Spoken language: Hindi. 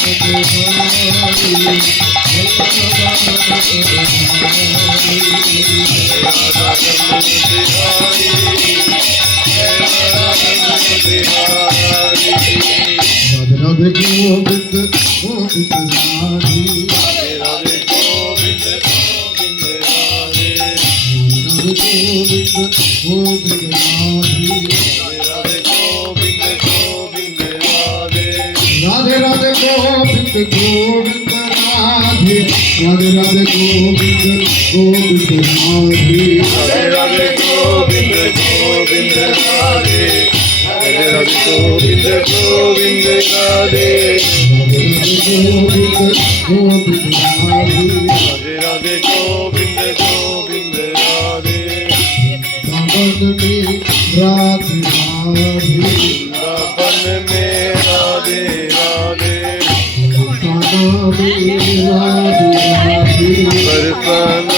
गोविंद गोविंद राधे राधे गोविंद गोविंद राधे गोविंद गोविंद राधे गोविंद गोविंद राधे राधे राधे गोविंद गोविंद राधे राधे राधे गोविंद गोविंद राधे राधे राधे गोविंद गोविंद राधे राधे राधे गोविंद गोविंद राधे राधे राधे गोविंद गोविंद राधे वृंदावन में राधे राधे राधे राधे बरसाने